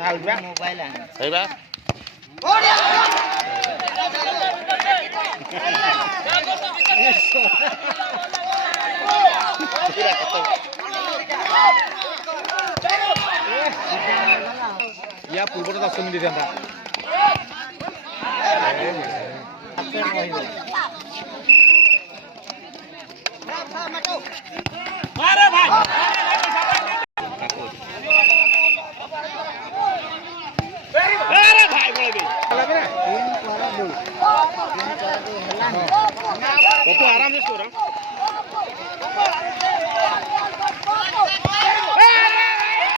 मोबाइल है सही बा या पूर्व 10 मिनिट दिया मारे भाई अरे भाई बोले भी तीन पर दो तो आराम से सो रहा